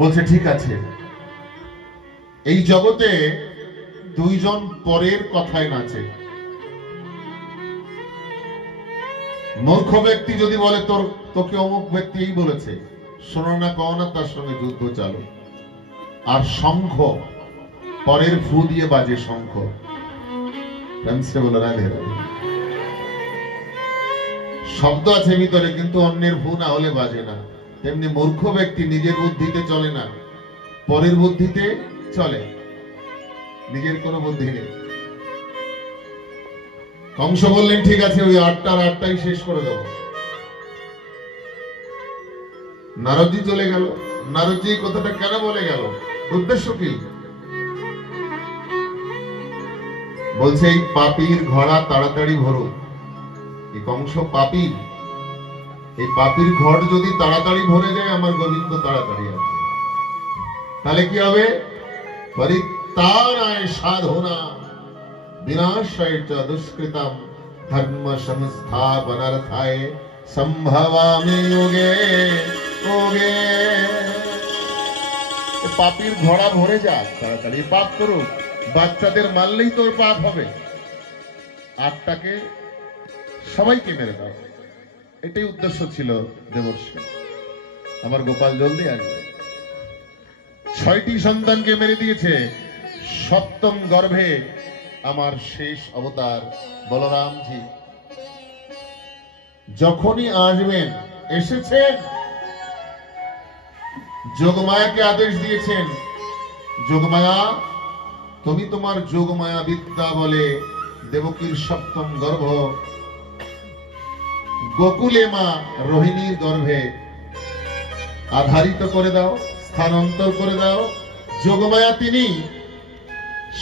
বলছে ঠিক আছে, এই জগতে দুইজন পরের কথায় নাচে। মূর্খ ব্যক্তি যদি বলে তোকে অমুক ব্যক্তি এই বলেছে, শোনো না কও না, তার সঙ্গে যুদ্ধ চালু। আর শঙ্খ, পরের ফু দিয়ে বাজে শঙ্খ। বলে রাধে রাধে। শব্দ আছে ভিতরে, কিন্তু অন্যের ফু না হলে বাজে না। তেমনি মূর্খ ব্যক্তি নিজের বুদ্ধিতে চলে না, পরের বুদ্ধিতে চলে, নিজের কোনো বুদ্ধি নেই। কংস বললেন ঠিক আছে, ওই 8টাই শেষ করে দেব। নারদজি চলে গেল। নারদজি কথাটা কেন বলে গেল, উদ্দেশ্য কি? বলছে এই পাপীর ঘোড়া তাড়াতাড়ি ভরুক। এই কংস পাপী, এই পাপীর ঘর যদি তাড়াতাড়ি ভরে যায়, আমার গোবিন্দ তাড়াতাড়ি আসবে। তাহলে কি হবে? পরিত্রাণায় সাধনা বিনাশায় চ দুষ্কৃতম ধর্ম সংস্থাপনার্থায় সম্ভবামি যোগে যোগে। পাপীর ঘোড়া ভরে যাক, তাড়াতাড়ি পাপ করুক। বাচ্চাদের মারলেই তোর পাপ হবে। 8টাকে সবাইকে মেরে দাও, এটাই উদ্দেশ্য ছিল দেবর্ষি। আমার গোপাল জলদি আসবে। 6টি সন্তানকে মেরে দিয়েছে। 7ম গর্ভে আমার শেষ অবতার বলরামজি যখনই আসবেন, এসেছেন, যোগমায়াকে আদেশ দিয়েছেন, যোগমায়া তুমি তোমার যোগমায়া বিদ্যা বলে দেবকীর 7ম গর্ভ গোকুলে মা রোহিণীর গর্ভে আধারিত করে দাও, স্থানান্তর করে দাও। যোগমায়া তিনি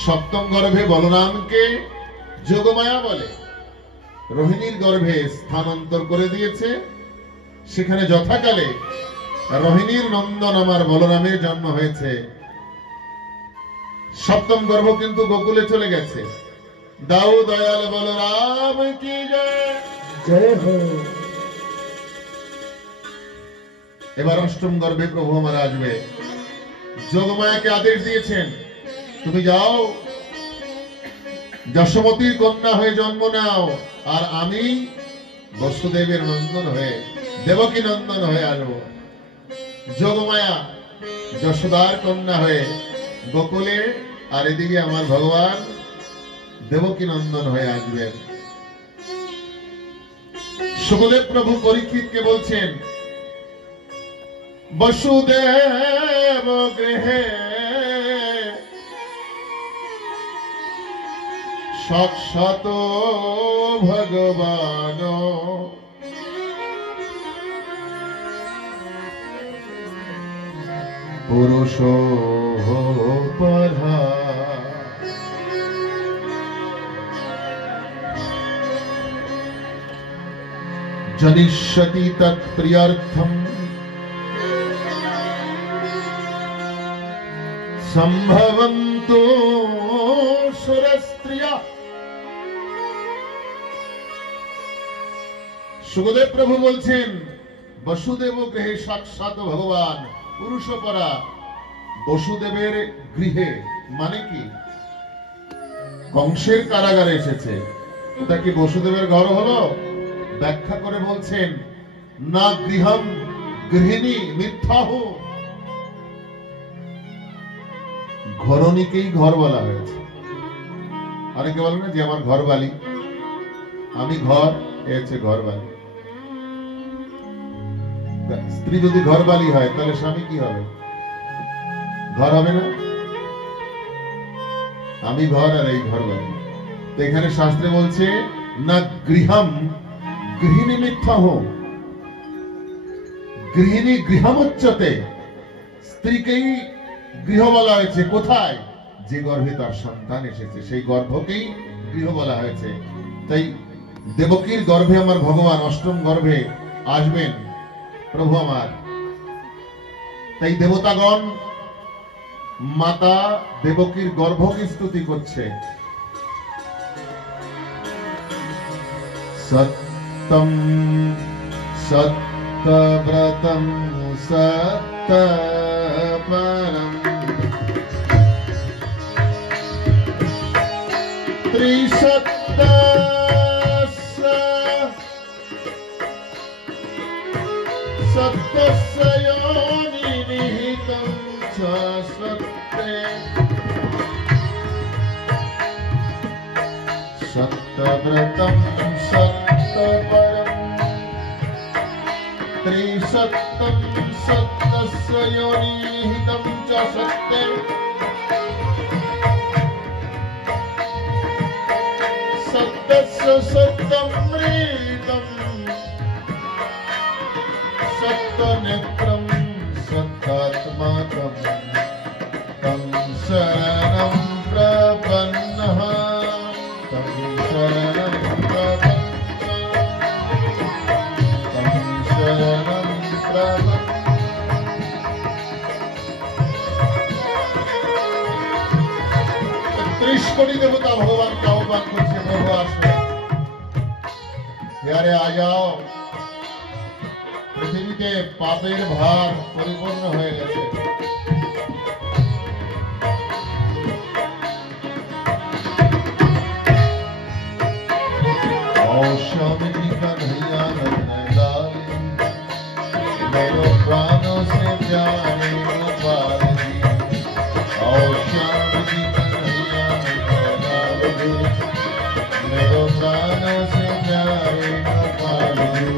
7ম গর্ভে বলরামকে যোগমায়া বলে রোহিণীর গর্ভে স্থানান্তর করে দিয়েছে। সেখানে যথাকালে রোহিণীর নন্দন আমার বলরামের জন্ম হয়েছে। 7ম গর্ভ কিন্তু গোকুলে চলে গেছে। দাও দয়াল বলরাম কি জয় জয় হো। এবার 8ম গর্ভে প্রভু আমার আসবে। যোগমায়াকে আদেশ দিয়েছেন, তুমি যাও যশোমতীর কন্যা হয়ে জন্ম নাও, আর আমি বসুদেবের নন্দন হয়ে, দেবকী নন্দন হয়ে আসবো। যোগমায়া যশোদার কন্যা হয়ে গোকুলে, আর এদিকে আমার ভগবান দেবকী নন্দন হয়ে আসবেন। সুখদেব প্রভু পরীক্ষিতকে বলছেন, বসুদেব গৃহে সাক্ষাৎ ভগবান পুরুষ পরা। জনিষ্যতি তৎপ্রিয়ার্থম সম্ভবন্তু সুরস্ত্রিয়া। সুখদেব প্রভু বলছেন, বসুদেব গৃহে সাক্ষাৎ ভগবান পুরুষপরা। বসুদেবের গৃহে মানে কি? কংসের কারাগারে এসেছে। ওটা কি বসুদেবের ঘর হলো? ব্যাখ্যা করে বলছেন, না গৃহম গৃহিণী মিথ্যাহু। ঘরণীকেই ঘর বলা হয়েছে। অনেকে বলে না যে আমার ঘর বালি, আমি ঘর, এ হচ্ছে ঘর বালি। স্ত্রী যদি ঘর বালি হয়, তাহলে স্বামী কি হবে? ঘর হবে না? আমি ঘর আর এই ঘর বালি। তো এখানে শাস্ত্রে বলছে, না গৃহম গৃহিণী মিথ্যাহ। গৃহিণী গৃহমুচ্যতে, স্ত্রীকেই গৃহ বলা হয়েছে। কোথায়? যে গর্ভে তার সন্তান এসেছে, সেই গর্ভকেই গৃহ বলা হয়েছে। তাই দেবকীর গর্ভে আমার ভগবান 8ম গর্ভে আসবেন প্রভু আমার। তাই দেবতাগণ মাতা দেবকীর গর্ভকে স্তুতি করছে। সত্যম সত্যব্রতম সত্যপরাক্রমম परम त्रिसत्तस्य सत्तस्य योनि निहितं च सत्ते सत्यव्रतं सत्यपरम् त्रिसत्यं सत्यस्य योनि निहितं च सत्ते सत्यस्य सत्यमृतं सत्यनेत्रं सत्यात्माकं तं शरणं प्रपन्नः तं शरणं प्रपन्नः ত্রিশ কোটি দেবতা ভগবানকে আহ্বান করছে, প্রভু আসো, আরে আ যাও, পৃথিবীতে পাপের ভার পরিপূর্ণ হয়ে গেছে। स्वामी जी का नैया नैलाल मेरे प्राणों से प्यारे गोपाल जी, आओ श्याम जी का नैया नैलाल मेरे प्राणों से प्यारे गोपाल जी।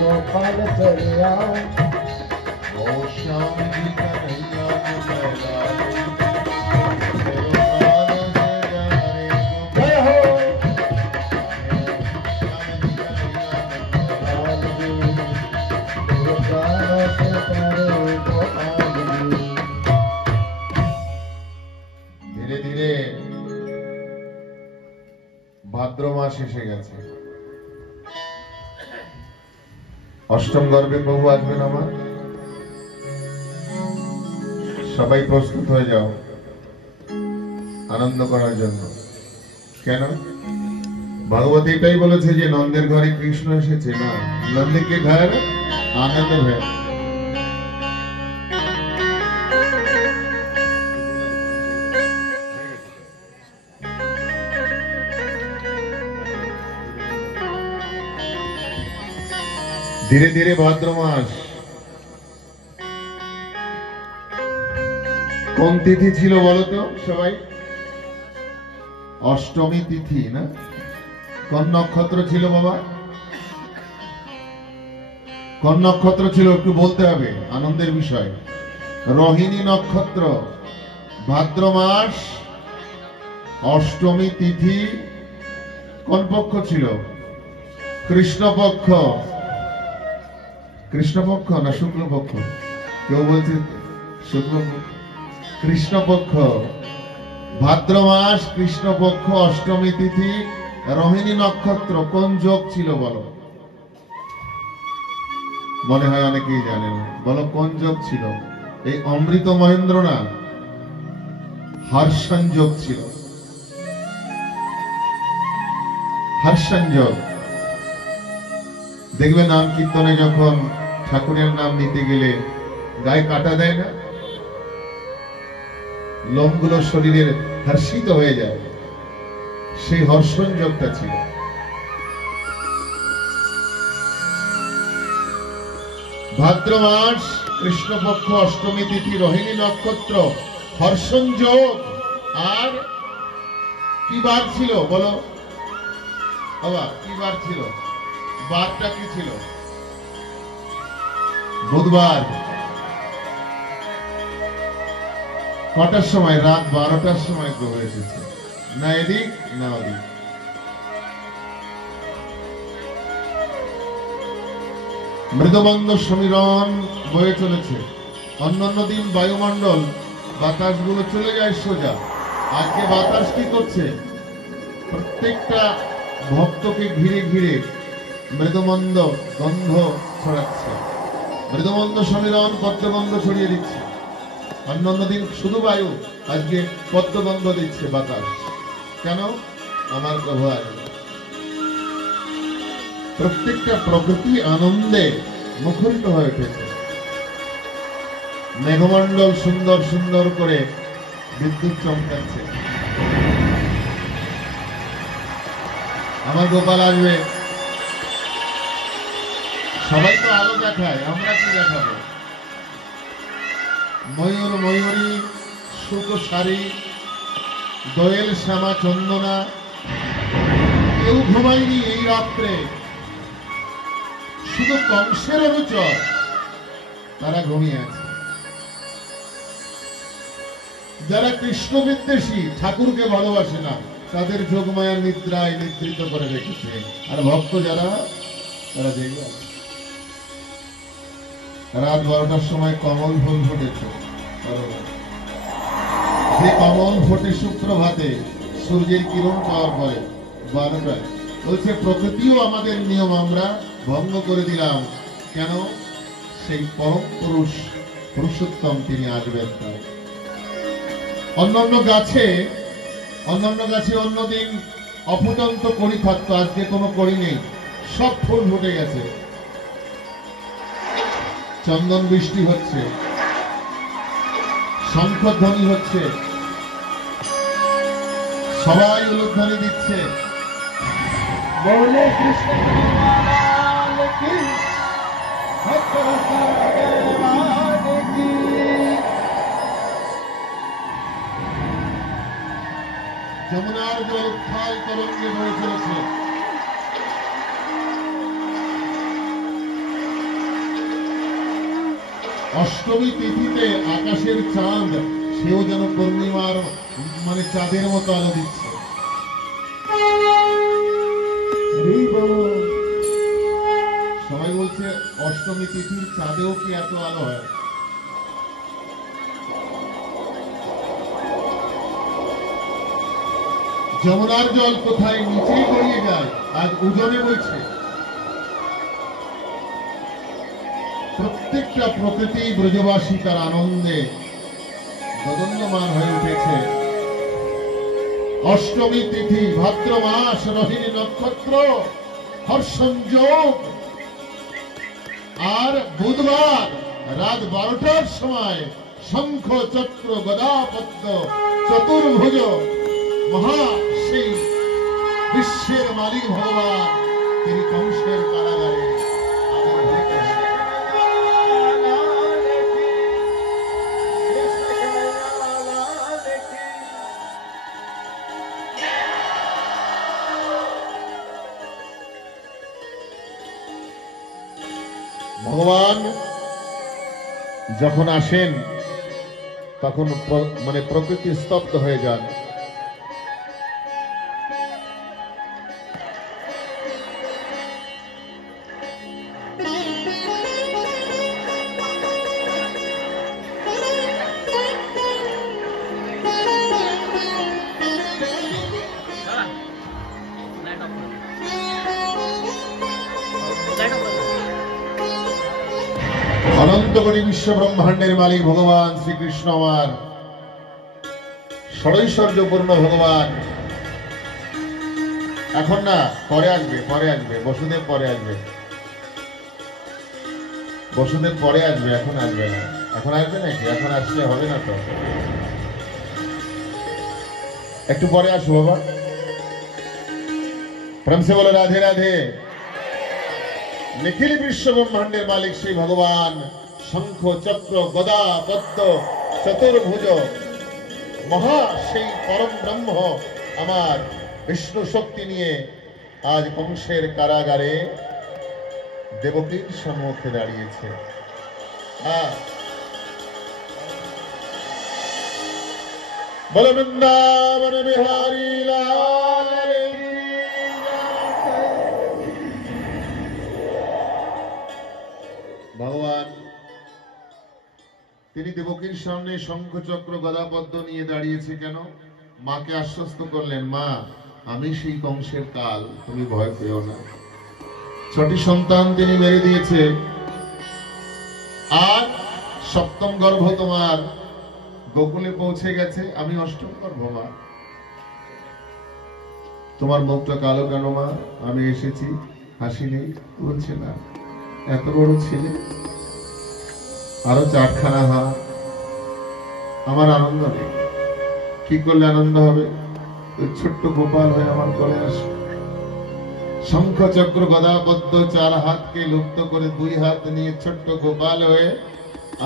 गोपाल चले आओ, ओ श्याम जी का नैया नैलाल जय हो ধীরে ধীরে ভাদ্র মাস এসে গেছে। অষ্টম গর্ভে প্রভু আসবেন আমার, সবাই প্রস্তুত হয়ে যাও আনন্দ করার জন্য। কেন? ভগবতী এটাই বলেছে যে নন্দের ঘরে কৃষ্ণ এসেছে, না নন্দকে ঘর আনন্দ ভয়। ধীরে ধীরে ভাদ্র মাস, কোন তিথি ছিল বলতো সবাই? অষ্টমী তিথি না? কোন নক্ষত্র ছিল বাবা? কোন নক্ষত্র ছিল একটু বলতে হবে, আনন্দের বিষয়। রোহিণী নক্ষত্র, ভাদ্র মাস, অষ্টমী তিথি। কোন পক্ষ ছিল? কৃষ্ণপক্ষ। কৃষ্ণপক্ষ না শুক্লপক্ষ? কেউ বলছে শুক্লপক্ষ, কৃষ্ণপক্ষ। ভাদ্র মাস, কৃষ্ণপক্ষ, অষ্টমী তিথি, রোহিণী নক্ষত্র। কোন যোগ ছিল বলো? মনে হয় অনেকেই জানে না, বলো কোন যোগ ছিল? এই অমৃত মহেন্দ্র না, হর্ষণ যোগ ছিল। হর্ষণ যোগ দেখবে নাম কীর্তনে যখন ঠাকুরের নাম নিতে গেলে গায়ে কাটা দেয় না, লোমগুলো শরীরের হর্ষিত হয়ে যায়, সেই হর্ষণ যোগটা ছিল। ভাদ্র মাস, কৃষ্ণপক্ষ, অষ্টমী তিথি, রোহিণী নক্ষত্র, হর্ষণ যোগ। আর কি বার ছিল বলো বাবা? কি বার ছিল? বারটা কি ছিল? বুধবার কটার সময়? রাত 12টার সময় গ্রহ এসেছে, না এদিক না ওদিক। মৃদবন্ধ সমীরণ বয়ে চলেছে। অন্যান্য দিন বায়ুমণ্ডল বাতাসগুলো চলে যায় সোজা, আজকে বাতাস কি করছে? প্রত্যেকটা ভক্তকে ঘিরে ঘিরে মৃদমন্দ গন্ধ ছড়াচ্ছে। মৃদমন্দ সমীরণ পদ্মগন্ধ ছড়িয়ে দিচ্ছে। অন্যান্য দিন শুধু বায়ু, আজকে পদ্মগন্ধ দিচ্ছে বাতাস। কেন? আমার প্রভু আসবে। প্রত্যেকটা প্রকৃতি আনন্দে মুখরিত হয়ে উঠেছে। মেঘমণ্ডল সুন্দর সুন্দর করে বিদ্যুৎ চমকাচ্ছে। আমার গোপাল আসবে। সবাই তো আলো দেখায়, আমরা কি দেখাবো? ময়ূর ময়ূরী, শুক শাড়ি, দোয়েল শ্যামা চন্দনা, কেউ ঘুমায়নি এই রাত্রে। শুধু কংসের অনুচর তারা ঘুমিয়ে আছে। যারা কৃষ্ণ বিদ্বেষী, ঠাকুরকে ভালোবাসে না, তাদের যোগমায়া নিদ্রায় নিদ্রিত করে রেখেছে। আর ভক্ত যারা, তারা জেগে আছে। রাত 12টার সময় কমল ফুল ফুটেছে। যে কমল ফোটে সুপ্রভাতে সূর্যের কিরণ পাওয়ার পরে 12টায়, বলছে প্রকৃতিও আমাদের নিয়ম আমরা ভঙ্গ করে দিলাম। কেন? সেই পরম পুরুষ পুরুষোত্তম তিনি আসবেন তাই। অন্যান্য গাছে অন্যদিন অফুটন্ত কড়ি থাকতো, আজকে কোনো কড়ি নেই, সব ফুল ফুটে গেছে। চন্দন বৃষ্টি হচ্ছে, শঙ্খধ্বনি হচ্ছে, সবাই উলুধ্বনি দিচ্ছে। बोले कृष्ण भगवान की, भक्त भगवान की। যমুনার জল উত্থাল তরঙ্গে বয়ে চলেছে। অষ্টমী তিথিতে আকাশের চাঁদ, সেও যেন পূর্ণিমার চাঁদের মতো আলো দিচ্ছে। সবাই বলছে অষ্টমী তিথির চাঁদেও কি এত আলো হয়? যমুনার জল কোথায় নিচেই গড়িয়ে যায়, আজ উজনে বইছে। প্রত্যেকটা প্রকৃতি ব্রজবাসী তার আনন্দে দদন্যমান হয়ে উঠেছে। অষ্টমী তিথি, ভাদ্র মাস, রোহিণী নক্ষত্র, হর্ষযোগ। আর বুধবার রাত 12টার সময় শঙ্খ চক্র গদা পদ্ম চতুর্ভুজ মহা সেই বিশ্বের মালিক ভগবান তিনি কংসের কারাগারে ভগবান যখন আসেন তখন প্রকৃতি স্তব্ধ হয়ে যান। অনন্ত কোটি বিশ্ব ব্রহ্মাণ্ডের মালিক ভগবান শ্রীকৃষ্ণ আমার ষড়ৈশ্বর্যপূর্ণ ভগবান এখন না, পরে আসবে, বসুদেব পরে আসবে, এখন আসবে না। এখন আসবে নাকি? এখন আসলে হবে না তো, একটু পরে আসবো বাবা। প্রেম সে বলো রাধে রাধে। নিখিল বিশ্ব ব্রহ্মাণ্ডের মালিক শ্রী ভগবান শঙ্খ চক্র গদা পদ্ম চতুর্ভুজ মহা সেই পরম ব্রহ্ম আমার বিষ্ণু শক্তি নিয়ে আজ কংসের কারাগারে দেবকীর সম্মুখে দাঁড়িয়েছে। হ্যাঁ, বলো বৃন্দাবন বিহারী লাল কি জয়। ভগবান তিনি দেবকীর সামনে শঙ্খচক্র গদাপদ্ম নিয়ে দাঁড়িয়েছে কেন? মাকে আশ্বস্ত করলেন, মা আমি সেই বংশের কাল, তুমি ভয় পেও না। 6টি সন্তান তিনি মেরে দিয়েছে, আর 7ম গর্ভ তোমার গোকুলে পৌঁছে গেছে, আমি 8ম গর্ভ মা। তোমার মুখটা কালো কেন মা? আমি এসেছি, হাসি নেই। বলছে না, এত বড় ছেলে, আরো 4খানা হাত, আমার আনন্দ নেই। কি করলে আনন্দ হবে? ওই ছোট্ট গোপাল হয়ে আমার কোলে আসে, শঙ্খ চক্র গদা পদ্ম 4 হাতকে লুপ্ত করে 2 হাত নিয়ে ছোট্ট গোপাল হয়ে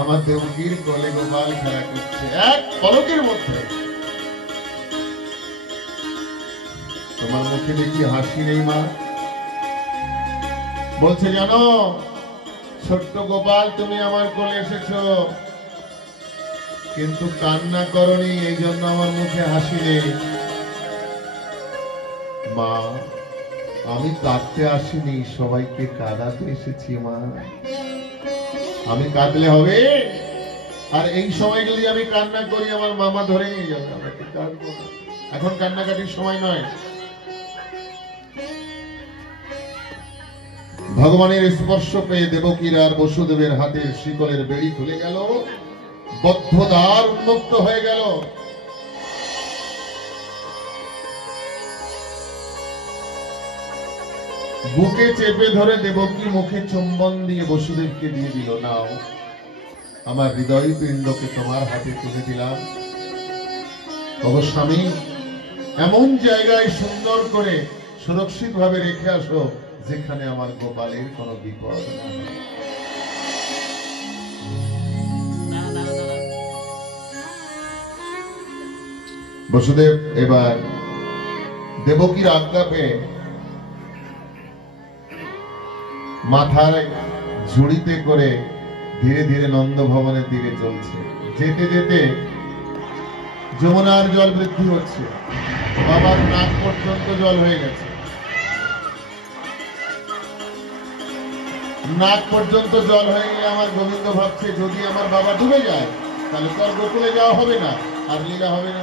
আমার দেবকীর কোলে গোপাল খেলা করছে এক পলকের মধ্যে। তোমার মুখে দেখি হাসি নেই মা। বলছে জানো, ছোট্ট গোপাল তুমি আমার কোলে এসেছো, কিন্তু কান্না করনি, এই জন্য আমার মুখে হাসি নেই। মা আমি কাঁদতে আসিনি, সবাইকে কাঁদাতে এসেছি মা। আমি কাঁদলে হবে? আর এই সময় যদি আমি কান্না করি আমার মামা ধরে নিয়ে যাবে, আমাকে কাঁদবো না। এখন কান্নাকাটির সময় নয়। ভগবানের স্পর্শ পেয়ে দেবকীর আর বসুদেবের হাতের শিকলের বেড়ি খুলে গেল, বদ্ধ দ্বার উন্মুক্ত হয়ে গেল। বুকে চেপে ধরে দেবকী মুখে চুম্বন দিয়ে বসুদেবকে দিয়ে দিল, নাও আমার হৃদয় পিণ্ডকে তোমার হাতে তুলে দিলাম। তবে স্বামী এমন জায়গায় সুন্দর করে সুরক্ষিত ভাবে রেখে আসো যেখানে আমার গোপালের কোনো বিপদ না হয়। বসুদেব এবার দেবকীর আজ্ঞা পেয়ে মাথায় ঝুড়িতে করে ধীরে ধীরে নন্দ ভবনের দিকে চলছে। যেতে যেতে যমুনার জল বৃদ্ধি হচ্ছে, বাবার নাক পর্যন্ত জল হয়ে গেছে। নাক পর্যন্ত জল হয়ে গেলে আমার গোবিন্দ ভাবছে, যদি আমার বাবা ডুবে যায় তাহলে তো আর গোকুলে যাওয়া হবে না, আর লীলা হবে না।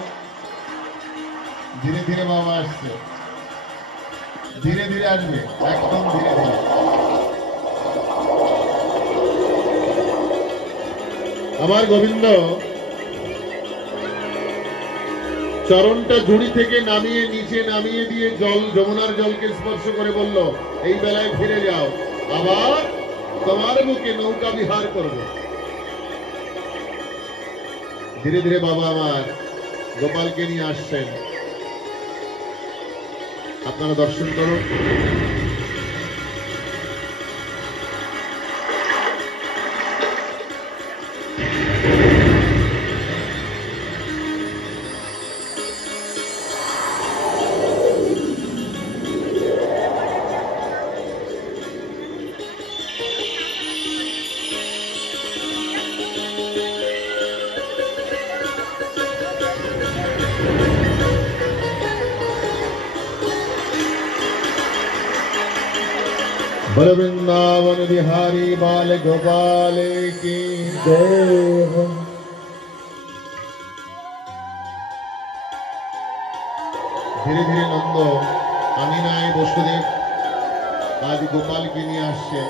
ধীরে ধীরে বাবা আসছে, ধীরে ধীরে আসবে, একদম ধীরে ধীরে। আমার গোবিন্দ চরণটা ঝুড়ি থেকে নামিয়ে নিচে নামিয়ে দিয়ে জল, যমুনার জলকে স্পর্শ করে বলল, এই বেলায় ফিরে যাও, আবার তোমার বুকে নৌকা বিহার করব। ধীরে ধীরে বাবা আমার গোপালকে নিয়ে আসছেন, আপনারা দর্শন করুন। बोल वृंदावन बिहारी बाल गोपाल की जय। धीरे धीरे नंद आमिनाय बसुदेव आज गोपाल के निये आसছে।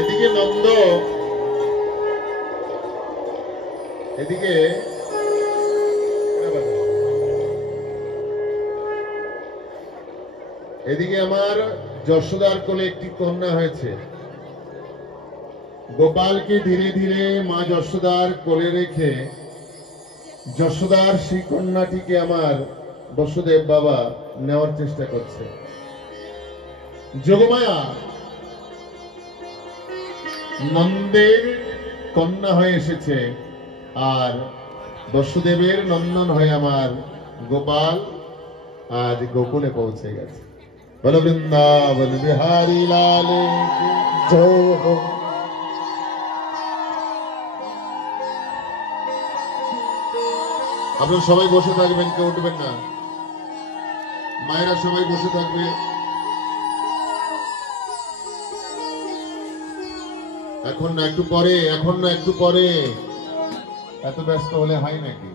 এদিকে নন্দ, এদিকে এদিকে আমার যশোদার কোলে একটি কন্যা হয়েছে। গোপালকে ধীরে ধীরে মা যশোদার কোলে রেখে যশোদার সেই কন্যাটিকে আমার বসুদেব বাবা নেওয়ার চেষ্টা করছে। যোগমায়া নন্দের কন্যা হয়ে এসেছে, আর বসুদেবের নন্দন হয়ে আমার গোপাল আজ গোকুলে পৌঁছে গেছে। বলো বৃন্দাবন বিহারী লাল কি জয় হো। আপনারা সবাই বসে থাকবেন, কেউ উঠবেন না। মায়েরা সবাই বসে থাকবে। এখন না, একটু পরে, এখন না, একটু পরে। এত ব্যস্ত হলে হয় নাকি?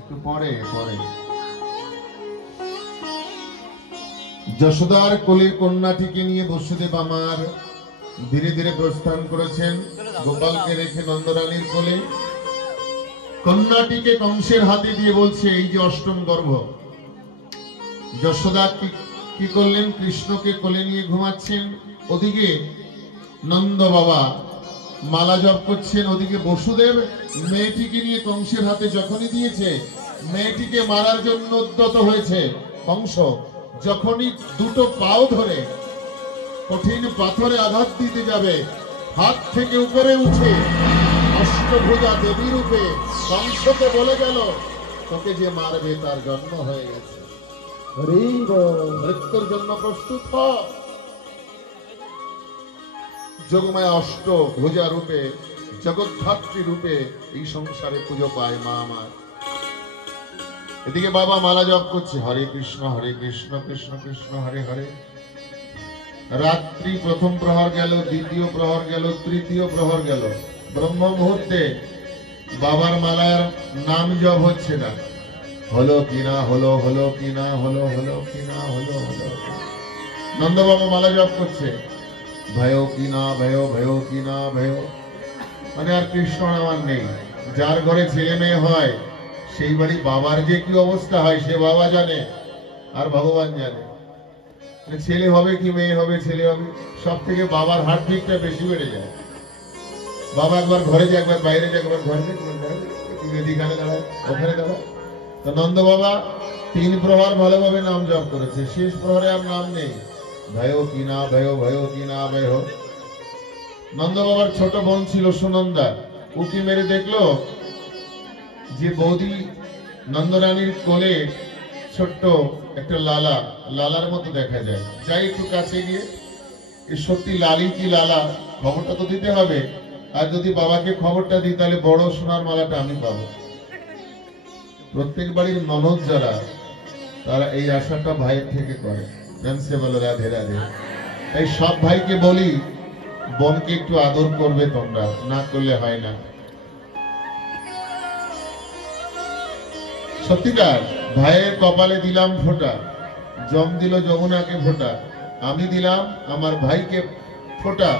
একটু পরে পরে। যশোদার কোলের কন্যাটিকে নিয়ে বসুদেব আমার ধীরে ধীরে প্রস্থান করেছেন গোপালকে রেখে নন্দরানীর কোলে। কন্যাটিকে কংসের হাতে দিয়ে বলছে, এই যে অষ্টম গর্ভ। যশোদা কি করলেন? কৃষ্ণকে কোলে নিয়ে ঘুমাচ্ছেন, ওদিকে নন্দ বাবা মালা জপ করছেন, ওদিকে বসুদেব মেয়েটিকে নিয়ে কংসের হাতে যখনই দিয়েছে, মেয়েটিকে মারার জন্য উদ্যত হয়েছে কংস। যখনই দুটো পাও ধরে কঠিন পাথরে আঘাত দিতে যাবে, হাত থেকে উপরে উঠে অষ্টভুজা দেবী রূপে কংসকে বলে গেল, তোকে যে মারবে তার জন্ম হয়ে গেছে, হরি বল। মৃত্যুর জন্য প্রস্তুত হ। যোগমায়া অষ্টভুজা রূপে, জগদ্ধাত্রী রূপে এই সংসারে পুজো পায় মা আমার। এদিকে বাবা মালা জপ করছে, হরে কৃষ্ণ কৃষ্ণ কৃষ্ণ হরে হরে। রাত্রি প্রথম প্রহর গেল, দ্বিতীয় প্রহর গেল, তৃতীয় প্রহর গেল। ব্রহ্ম মুহূর্তে বাবার মালার নাম জপ হচ্ছে না। হলো কিনা হলো, হলো কিনা হলো, হলো কিনা হলো, হলো। নন্দ বাবা মালা জপ করছে, ভয় কিনা ভয়, ভয় কিনা ভয়। মানে আর কৃষ্ণ নাম নেই। যার ঘরে ছেলে মেয়ে হয় সেই বাড়ি বাবার যে কি অবস্থা হয় সে বাবা জানে আর ভগবান জানে। ছেলে হবে কি মেয়ে হবে, ছেলে হবে, সব থেকে বাবার হার্টবিটটা বেশি বেড়ে যায়। বাবা একবার ঘরে যায়, একবার বাইরে যায়, একবার ঘরে যায়, এখানে দাঁড়ায়, ওখানে দাঁড়ায়। তো নন্দ বাবা 3 প্রহর ভালোভাবে নাম জপ করেছে, শেষ প্রহরে আর নাম নেই। ভয় কিনা ভয়, ভয় কিনা ভয়। নন্দ বাবার ছোট বোন ছিল সুনন্দা, উঁকি মেরে দেখলো যে বৌদি নন্দরানীর কোলে ছোট্ট একটা লালা, লালার মতো দেখা যায়। যাই একটু কাছে গিয়ে, সত্যি লালি কি লালা, খবরটা তো দিতে হবে। আর যদি বাবাকে খবরটা দিই তাহলে বড় সোনার মালাটা আমি পাবো। প্রত্যেক বাড়ির ননদ যারা, তারা এই আশাটা ভাইয়ের থেকে করে। প্রেম সে বলো রাধে রাধে। তাই সব ভাইকে বলি, বোনকে একটু আদর করবে তোমরা, না করলে হয় না। সত্যিকার ভাইয়ের কপালে দিলাম ফোঁটা, জম দিল যমুনাকে ফোঁটা, আমি দিলাম আমার ভাইকে ফোঁটা,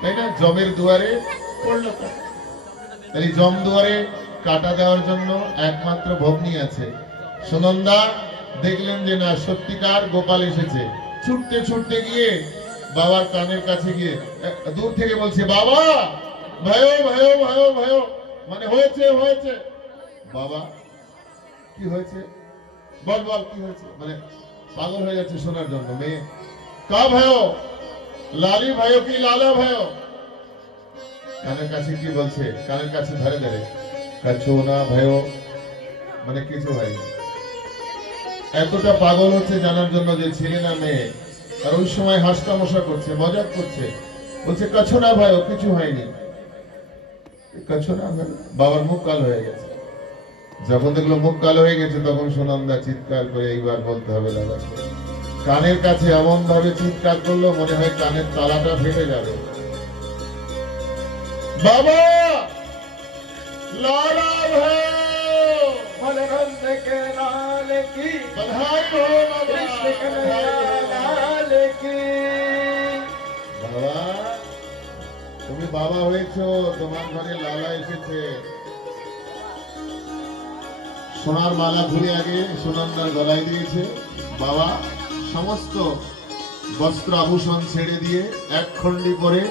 তাই না? জমের দুয়ারে পড়লো। তাই জম দুয়ারে কাটা দেওয়ার জন্য একমাত্র ভগ্নী আছে। সুনন্দা দেখলেন যে না, সত্যিকার গোপাল এসেছে, ছুটতে ছুটতে গিয়ে বাবার কানের কাছে গিয়ে দূর থেকে বলছে, বাবা ভয় ভয় ভয় ভয়, মানে হয়েছে হয়েছে। বাবা কি হয়েছে বল বল, কি হয়েছে? মানে পাগল হয়ে যাচ্ছে শোনার জন্য। মেয়ে কা ভয়, লালি ভয় কি লালা ভয়? কানের কাছে কি বলছে, কানের কাছে ধরে ধরে, কাছো না ভয়, মানে কিছু হয়নি। এতটা পাগল হচ্ছে জানার জন্য যে ছেলে না মেয়ে। আর ওই সময় হাসটা মশা করছে, মজাক করছে, বলছে কাছো না ভয়, কিছু হয়নি, কাছো না ভয়। বাবার মুখ কালো হয়ে গেছে। যখন দেখলো মুখ কালো হয়ে গেছে, তখন সুনন্দা চিৎকার করে এইবার বলতে হবে দাদা। কানের কাছে এমন ভাবে চিৎকার করলো, মনে হয় কানের তালাটা ফেটে যাবে। বাবা লালা ভাই, बलराम के लाल की, बधाई हो बाबा, कृष्ण कन्हैया लाल की। বাবা তুমি বাবা হয়েছো, তোমার ঘরে লালা এসেছে। সোনার মালা ঘুরে আগে সুনন্দার গলায় দিয়েছে। বাবা সমস্ত বস্ত্র আভূষণ ছেড়ে দিয়ে এক খন্ডি করে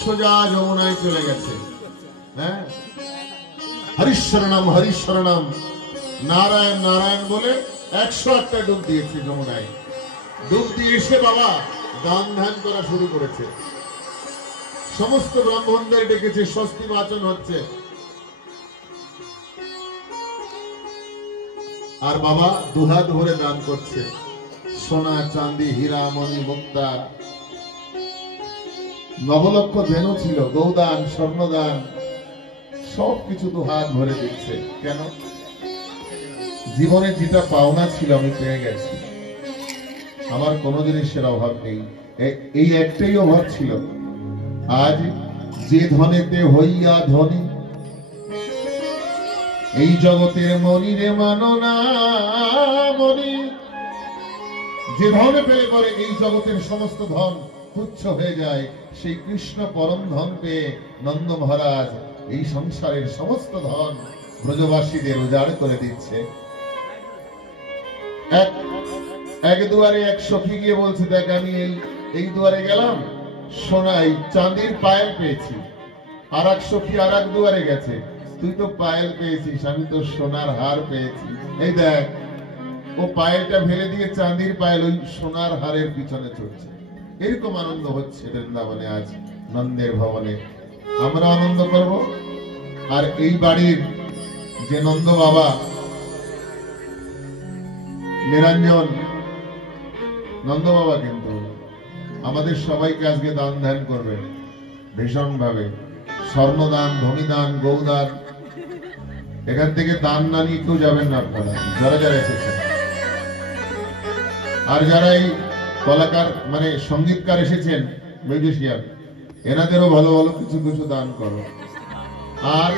সোজা যমুনায় চলে গেছে। হ্যাঁ, হরিশরণম হরিশরণম, নারায়ণ নারায়ণ বলে 108টা ডুব দিয়েছে যমুনায়। ডুব দিয়ে এসে বাবা দান ধ্যান করা শুরু করেছে। সমস্ত ব্রাহ্মণদের ডেকেছে, স্বস্তি বাচন হচ্ছে। আর বাবা দুহাত ভরে দান করছে, সোনা চাঁদি হীরা মণি মুক্তা, নবলক্ষ ধেনু ছিল, গৌদান স্বর্ণদান সবকিছু দুহাত ভরে দিচ্ছে। কেন? জীবনে যেটা পাওনা ছিল আমি পেয়ে গেছি, আমার কোনো জিনিসের অভাব নেই। এই একটাই অভাব ছিল, আজ যে ধনেতে হইয়া ধনী, এই জগতের মনি রে মানো না মনি। যে ধনে পেলে পরে এই জগতের সমস্ত ধন তুচ্ছ হয়ে যায়, সেই কৃষ্ণ পরম ধন পেয়ে নন্দ মহারাজ এই সংসারের সমস্ত ধন ব্রজবাসীদের উজাড় করে দিচ্ছে। এক দুয়ারে এক সখী গিয়ে বলছে, দেখ আমি এই দুয়ারে গেলাম, সোনাই চাঁদির পায়েল পেয়েছি। আর এক সখী আর এক দুয়ারে গেছে, তুই তো পায়েল পেয়েছিস, আমি তো সোনার হার পেয়েছি। এই দেখ, ও পায়েলটা ফেলে দিয়ে চাঁদির পায়েল ওই সোনার হারের পিছনে চলছে। এরকম আনন্দ হচ্ছে বৃন্দাবনে আজ নন্দের ভবনে। আমরা আনন্দ করব। আর এই বাড়ির যে নন্দ বাবা নিরঞ্জন নন্দ বাবা কিন্তু আমাদের সবাইকে আজকে দান ধ্যান করবেন ভীষণ ভাবে। স্বর্ণদান, ভূমিদান, গৌদান, এখান থেকে দান না নিয়ে কেউ যাবেন না আপনারা যারা যারা এসেছেন। আর যারা এই কলাকার মানে সঙ্গীতকার এসেছেন, মিউজিশিয়ান, এনাদেরও ভালো ভালো কিছু কিছু দান করো। আর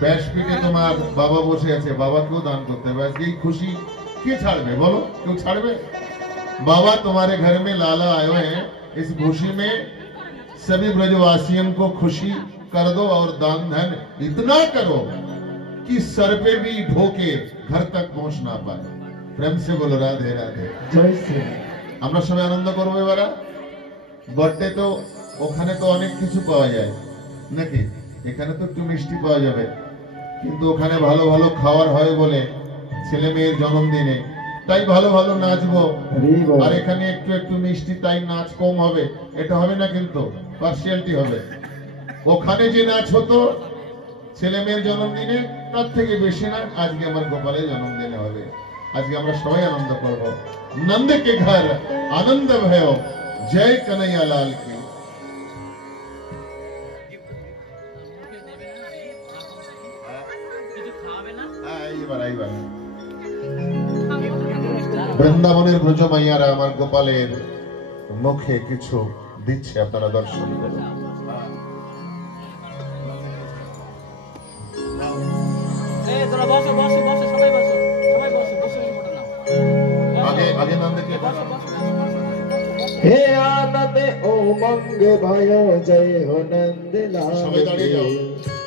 ব্যাসপীঠে তোমার বাবা বসে আছে, বাবাকেও দান করতে হবে। আজকে এই খুশি কে ছাড়বে বলো? কেউ ছাড়বে? बाबा तुम्हारे घर में लाला आए हुए हैं, इस खुशी में सभी ब्रजवासियों को खुशी कर दो और दान धन इतना करो कि सर पे भी ढोके घर तक पहुंच ना पाए। प्रेम से बोलो राधे राधे। জয় শ্রী আমরা সবাই আনন্দ করবো। এবার বর্ডে তো ওখানে তো অনেক কিছু পাওয়া যায় নাকি, এখানে তো একটু মিষ্টি পাওয়া যাবে, কিন্তু ওখানে ভালো ভালো খাবার হয় বলে ছেলে মেয়ের জন্মদিনে তাই ভালো ভালো নাচবো, হরি বল। আর এখানে একটু একটু মিষ্টি তাই নাচ কম হবে, এটা হবে না, কিন্তু পার্সিয়ালিটি হবে। ওখানে যে নাচ হতো ছেলে মেয়ের জন্মদিনে, তার থেকে বেশি নাচ আজকে আমার গোপালের জন্মদিনে হবে। আজকে আমরা সবাই আনন্দ করব। নন্দ কে ঘর আনন্দ ভয়, জয় কনৈয়া লাল কি। এইবার বৃন্দাবনের ব্রজ মাইয়ারা আমার গোপালের মুখে কিছু দিচ্ছে, আপনারা দর্শন করুন। আগে নন্দকে হে আনন্দ ও মঙ্গ ভয়, জয় হো নন্দ সবাই দাঁড়িয়ে লাল যাও। কি।